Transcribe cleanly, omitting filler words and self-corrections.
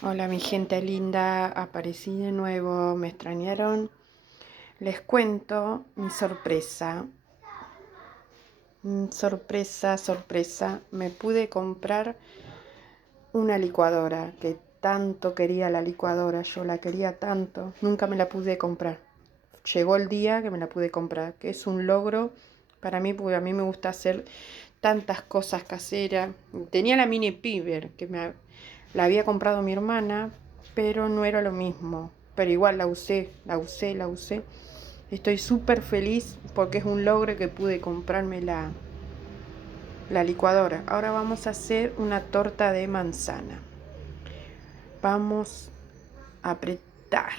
Hola mi gente linda, aparecí de nuevo, me extrañaron. Les cuento mi sorpresa. Sorpresa, me pude comprar una licuadora, que tanto quería la licuadora, yo la quería tanto, nunca me la pude comprar. Llegó el día que me la pude comprar, que es un logro para mí, porque a mí me gusta hacer tantas cosas caseras. Tenía la mini piber, la había comprado mi hermana, pero no era lo mismo. Pero igual la usé. Estoy súper feliz porque es un logro que pude comprarme la licuadora. Ahora vamos a hacer una torta de manzana. Vamos a apretar.